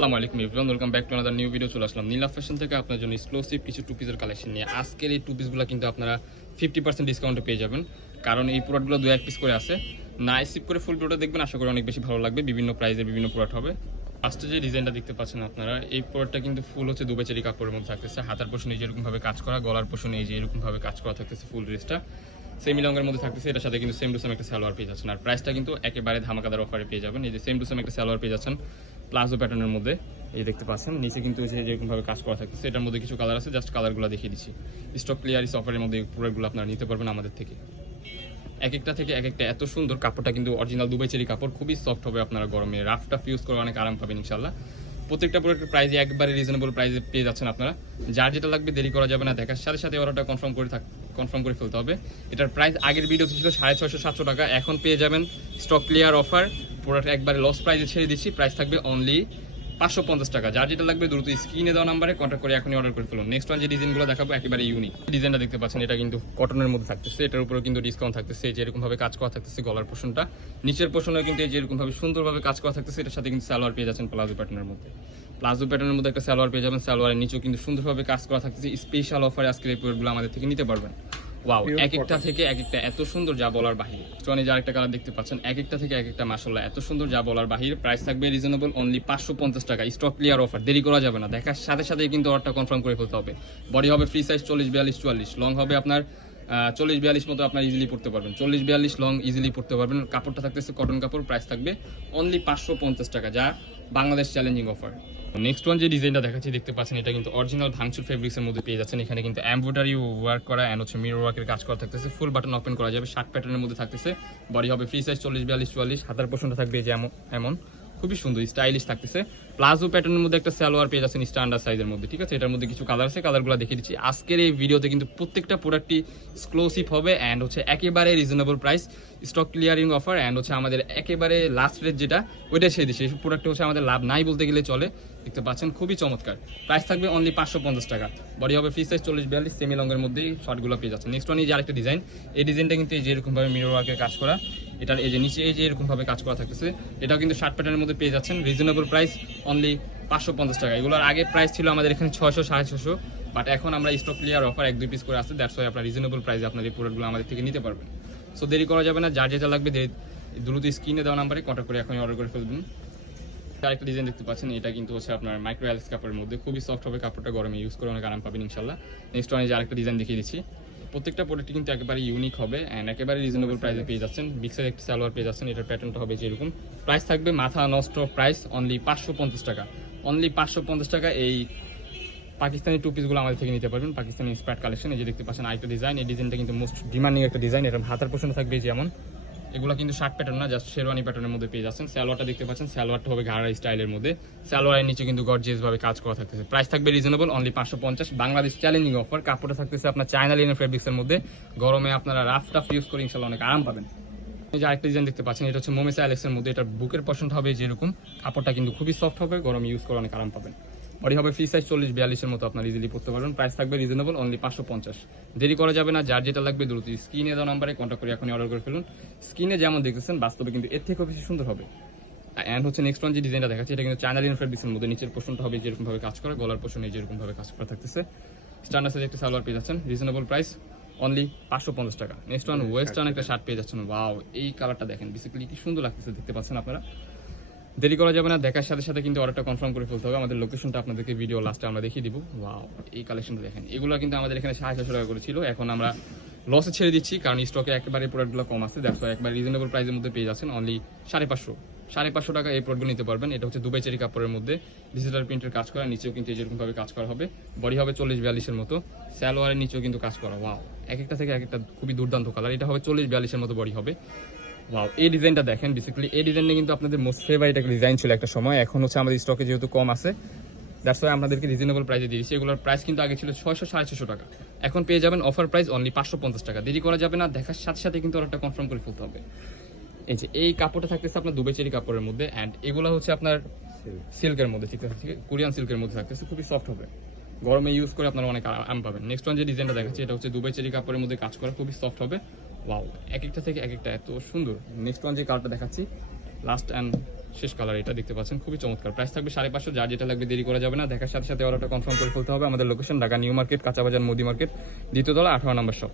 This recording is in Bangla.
আসসালামু আলাইকুম everyone, welcome back to another new video. চলে আসলাম নীলা ফ্যাশন থেকে আপনার জন্য এক্সক্লুসিভ কিছু টু পিসের কালেকশন নিয়ে। আজকের এই টু পিসগুলো কিন্তু আপনারা 50% ডিসকাউন্টে পেয়ে যাবেন, কারণ এই প্রোডাক্টগুলো 2-1 পিস করে আছে। না স্কিপ করে ফুল ভিডিওটা দেখবেন, আশা করি অনেক বেশি ভালো লাগবে। বিভিন্ন প্রাইসের বিভিন্ন প্রোডাক্ট হবে। ফার্স্টে যে ডিজাইনটা দেখতে পাচ্ছেন আপনারা, এই প্রোডাক্টটা কিন্তু ফুল হচ্ছে দুবাই চেরি কাপড়ের মধ্যে থাকতেছে। হাতার পোষণে যেরকমভাবে কাজ করা, গলার পোষণে এই যে এরকমভাবে কাজ করা থাকতেছে। ফুল ড্রেসটা সেমি লংয়ের মধ্যে থাকতেছে। এটার সাথে কিন্তু সেম টু সেম একটা সালোয়ার পেয়ে যাচ্ছেন, আর প্রাইসটা কিন্তু একেবারে ধামাকাদার অফারে পেয়ে যাবেন। এই যে সেম টু সেম একটা সালোয়ার পেয়ে যাচ্ছেন প্লাজো প্যাটার্নের মধ্যে। এই দেখতে পাচ্ছেন নিচে কিন্তু যেরকমভাবে কাজ করা থাকতেছে। এটার মধ্যে কিছু কালার আছে, জাস্ট কালারগুলো দেখিয়ে দিচ্ছি। স্টক ক্লিয়ারিস অফারের মধ্যে প্রোডাক্টগুলো আপনারা নিতে পারবেন আমাদের থেকে। এক একটা থেকে এক একটা এত সুন্দর। কাপড়টা কিন্তু অরিজিনাল দুবাই চেরি কাপড়, খুবই সফট হবে। আপনারা গরমে রাফ টাফ ইউজ করে অনেক আরাম পাবেন ইনশাল্লাহ। প্রত্যেকটা প্রোডাক্টের প্রাইস একবারে রিজনেবল প্রাইসে পেয়ে যাচ্ছেন আপনারা। যার যেটা লাগবে দেরি করা যাবে না, দেখার সাথে সাথে অর্ডারটা কনফার্ম করে ফেলতে হবে। এটার প্রাইস আগের ভিডিও ছিল 650-700 টাকা, এখন পেয়ে যাবেন স্টক ক্লিয়ার অফার। প্রোডাক্ট একবারে লস প্রাইসে ছেড়ে দিচ্ছি, প্রাইস থাকবে অনলি 550 টাকা। যার যেটা লাগবে দ্রুত স্ক্রিনে দেওয়া নাম্বারে কন্ট্যাক্ট করে এখনই অর্ডার করে ফেলুন। নেক্সট ওয়ান যে ডিজাইনগুলো দেখাবো একেবারে ইউনিক। ডিজাইনটা দেখতে পাচ্ছেন, এটা কিন্তু কটনের মধ্যে থাকতেছে। এটার উপরে কিন্তু ডিসকাউন্ট থাকতেছে। যেরকমভাবে কাজ করা থাকতেছে গলার পোর্শনটা, নিচের পোর্শনে কিন্তু যেরকমভাবে সুন্দরভাবে কাজ করা থাকতেছে। এটার সাথে কিন্তু সালোয়ার পেয়ে যাচ্ছেন প্লাজো প্যাটার্নের মধ্যে। প্লাজো প্যাটার্নের মধ্যে একটা সালোয়ার পেয়ে যাবেন। সালোয়ারের নিচেও কিন্তু সুন্দরভাবে কাজ করা থাকতেছে। স্পেশাল অফারে আজকের এই প্রোডাক্টগুলো আমাদের থেকে নিতে পারবেন। ওয়াও, এক একটা থেকে এক একটা এত সুন্দর, যা বলার বাহিরে। স্টোনে যে আরেকটা কালার দেখতে পাচ্ছেন, এক একটা থেকে এক একটা মাশাআল্লাহ এত সুন্দর, যা বলার বাহিরে। প্রাইস থাকবে রিজনেবল অনলি 550 টাকা। স্টক ক্লিয়ার অফার, দেরি করা যাবে না। দেখার সাথে সাথেই কিন্তু অর্ডারটা কনফার্ম করে ফেলতে হবে। বডি হবে ফ্রি সাইজ 40-42-44, লং হবে আপনার 40-42 মতো আপনার ইজিলি পড়তে পারবেন। 40-42 লং ইজিলি পড়তে পারবেন। কাপড়টা থাকতেছে কটন কাপড়। প্রাইস থাকবে অনলি 550 টাকা, যা Bangladesh challenging offer. Next one যে ডিজাইনটা দেখাচ্ছি দেখতে পাচ্ছেন, এটা কিন্তু অরিজিনাল ভাঙচুর ফেব্রিক্সের মধ্যে পেয়ে যাচ্ছেন। এখানে কিন্তু এমব্রয়ডারি ওয়ার্ক করা এন্ড হচ্ছে মিরর ওয়ার্কের কাজ করা থাকতেছে। ফুল বাটন ওপেন করা যাবে, শার্ট প্যাটার্নের মধ্যে থাকতেছে। বডি হবে ফ্রি সাইজ 40-42-44, হাতার পোর্শনটা থাকবে যে এমন খুবই সুন্দর স্টাইলিশ থাকতেছে। প্লাজো প্যাটার্নের মধ্যে একটা সালোয়ার পেয়ে যাচ্ছেন স্ট্যান্ডার্ড সাইজের মধ্যে, ঠিক আছে। এটার মধ্যে কিছু কালার আছে, কালারগুলো দেখিয়ে দিচ্ছি। আজকের এই ভিডিওতে কিন্তু প্রত্যেকটা প্রোডাক্টই এক্সক্লুসিভ হবে এন্ড হচ্ছে একেবারে reasonable price, stock clearing offer and হচ্ছে আমাদের একেবারে লাস্ট রেট যেটা ওইটা সেই দিচ্ছে। এই প্রোডাক্টটা হচ্ছে আমাদের লাভ নাই বলতে গেলে চলে। দেখতে পাচ্ছেন খুবই চমৎকার। প্রাইস থাকবে অনলি 550 টাকা। বডি হবে ফ্রি সাইজ 40-42, সেমি লংয়ের মধ্যেই শর্টগুলো পেয়ে যাচ্ছে। নেক্সট ওয়ান এই যে আরেকটা ডিজাইন, এই ডিজাইনটা কিন্তু এই যে এরকমভাবে মিরর ওয়ার্কের কাজ করা। এটার এই যে নিচে এই যে এরকমভাবে কাজ করা থাকতেছে। এটাও কিন্তু শার্ট প্যাটার্নের মধ্যে পেয়ে যাচ্ছেন। রিজনেবল প্রাইস অনলি 550 টাকা। এগুলোর আগে প্রাইস ছিল আমাদের এখানে 600-650, বাট এখন আমরা স্টক ক্লিয়ার অফার 1-2 পিস করে আসছে। দ্যাটস ওয়াই আপনার রিজনেবল প্রাইসে আপনার এই প্রোডাক্টগুলো আমাদের থেকে নিতে পারবেন। সো দেরি করা যাবে না, যার যেটা লাগবে দ্রুত স্ক্রিনে দেওয়া নাম্বারে কন্ট্যাক্ট করে এখনই অর্ডার করে ফেলবেন। আরেকটা ডিজাইন দেখতে পাচ্ছেন, এটা কিন্তু হচ্ছে আপনার মাইক্রো অ্যালেক্স কাপড়ের মধ্যে, খুবই সফট হবে কাপড়টা, গরমে ইউজ করে অনেক আরাম পাবেন ইনশাল্লাহ। নেক্সট ওয়ান যে আরেকটা ডিজাইন দেখিয়ে দিচ্ছি। প্রত্যেকটা প্রোডাক্ট কিন্তু একেবারে ইউনিক হবে এন্ড একেবারে রিজনেবল প্রাইসে পেয়ে যাচ্ছেন। বিক্সের একটা সালোয়ার পেয়ে যাচ্ছেন। এটার প্যাটার্নটা হবে যেরকম। প্রাইস থাকবে মাথা নষ্ট প্রাইস অনলি 550 টাকা। অনলি 550 টাকা। এই পাকিস্তানি টু পিসগুলো আমাদের থেকে নিতে পারবেন। Pakistani inspired collection. এই যে দেখতে পাচ্ছেন আরেকটা ডিজাইন, এই ডিজাইনটা কিন্তু মোস্ট ডিমান্ডিং একটা ডিজাইন। এর হাতার পোর্শনে থাকবে যেমন, এগুলো কিন্তু শার্ট প্যাটার্ন না, জাস্ট শেরওয়ানি প্যাটার্নের মধ্যে পেয়ে যাচ্ছেন। সালোয়ারটা দেখতে পাচ্ছেন, সালোয়ারটা হবে ঘাড়া স্টাইলের মধ্যে। সালোয়ারের নিচে কিন্তু গর্জিয়াস ভাবে কাজ করা থাকতেছে। প্রাইস থাকবে reasonable only 550, Bangladesh challenging offer. কাপড়টা থাকতেছে আপনার চায়না লিনেন ফেব্রিক্সের মধ্যে। গরমে আপনারা রাফ টাফ ইউজ করে ইনশাআল্লাহ অনেক আরাম পাবেন। এই যে আরেকটা ডিজাইন দেখতে পাচ্ছেন, এটা হচ্ছে মোমেসা অ্যালেক্সের মধ্যে। এটার বুকের পশনটা হবে যেরকম, কাপড়টা কিন্তু খুবই সফট হবে, গরমে ইউজ করে অনেক আরাম পাবেন। বডি হবে ফ্রি সাইজ 40-42 মতো আপনার ইজিলি পড়তে পারবেন। প্রাইস থাকবে রিজনেবল অনলি 550। দেরি করা যাবে না, যার যেটা লাগবে দ্রুত স্ক্রিনে দেওয়া নাম্বারে কন্ট্যাক্ট করে এখনই অর্ডার করে ফেলুন। স্ক্রিনে যেমন দেখতেছেন বাস্তবে কিন্তু এর থেকেও বেশি সুন্দর হবে। এন্ড হচ্ছে নেক্সট ওয়ান যে ডিজাইনটা দেখাচ্ছি, এটা কিন্তু চায়না লিনেন ফেব্রিক্সের মধ্যে। নিচের পোর্শনটা হবে যেরকম ভাবে কাজ করে, গলার পোর্শনে যেরকম ভাবে কাজ করা থাকতেছে। স্ট্যান্ডার্ড সাইজ একটা সালোয়ার পেয়ে যাচ্ছেন। রিজনেবল প্রাইস অনলি 550 টাকা। নেক্সট ওয়ান ওয়েস্টার্ন একটা শার্ট পেয়ে যাচ্ছেন। ওয়াও, এই কালারটা দেখেন, বেসিক্যালি কি সুন্দর লাগতেছে, দেখতে পাচ্ছেন আপনারা। দেরি করা যাবে না, দেখার সাথে সাথে কিন্তু অর্ডারটা কনফার্ম করে ফেলতে হবে। আমাদের লোকেশনটা আপনাদেরকে ভিডিও লাস্টে আমরা দেখিয়ে দিব। ওয়াও, এই কালেকশনটা দেখেন। এগুলো কিন্তু আমাদের এখানে 650 টাকা করে ছিল, এখন আমরা লসে ছেড়ে দিচ্ছি, কারণ স্টকে একেবারে প্রোডাক্টগুলো কম আছে। দ্যাটস ওয়াই একবার রিজনেবল প্রাইসের মধ্যে পেয়ে যাচ্ছেন অনলি 550 টাকা এই প্রোডাক্টগুলো নিতে পারবেন। এটা হচ্ছে দুবাই চেরি কাপড়ের মধ্যে ডিজিটাল প্রিন্টের কাজ করা, নিচেও কিন্তু যেরকমভাবে কাজ করা হবে। বডি হবে 40-42 মতো, সালোয়ারের নিচেও কিন্তু কাজ করা। ওয়াও, এক একটা থেকে এক একটা খুবই দুর্দান্ত কালার। এটা হবে 40-42 মতো বডি হবে। ওয়াও, এই ডিজাইনটা দেখেন। বেসিক্যালি এই ডিজাইনটা কিন্তু আপনাদের মোস্ট ফেভারিট একটা ডিজাইন ছিল একটা সময়, এখন হচ্ছে আমাদের স্টকে যেহেতু কম আছে, দ্যাটস ওয়াই আপনাদেরকে রিজনেবল প্রাইসে দিয়েছি। এগুলোর প্রাইস কিন্তু আগে ছিল 600-650 টাকা, এখন পেয়ে যাবেন অফার প্রাইস অনলি 550 টাকা। দেরি করা যাবে না, দেখার সাথে সাথে কিন্তু অর্ডারটা কনফার্ম করে ফেলতে হবে। এই যে এই কাপড়টা থাকতেছে আপনার দুবাই চেরি কাপড়ের মধ্যে এন্ড এগুলো হচ্ছে আপনার সিল্কের মধ্যে, ঠিক আছে, কোরিয়ান সিল্কের মধ্যে থাকতেছে, খুবই সফট হবে, গরমে ইউজ করে আপনারা অনেক আরাম পাবেন। নেক্সট ওয়ান যে ডিজাইনটা দেখাচ্ছি, এটা হচ্ছে দুবাই চেরি কাপড়ের মধ্যে কাজ করা, খুবই সফট হবে। ওয়াও, এক একটা থেকে এক একটা এত সুন্দর। নেক্সট ওয়ান যে কালারটা দেখাচ্ছি, লাস্ট অ্যান্ড শেষ কালার এটা দেখতে পাচ্ছেন, খুবই চমৎকার। প্রাইস থাকবে 550, যার যেটা লাগবে দেরি করা যাবে না, দেখার সাথে সাথে অর্ডারটা কনফার্ম করে ফেলতে হবে। আমাদের লোকেশন ঢাকা নিউ মার্কেট, কাঁচা বাজার, মোদি মার্কেট, দ্বিতীয় তলা, 18 নম্বর শপ।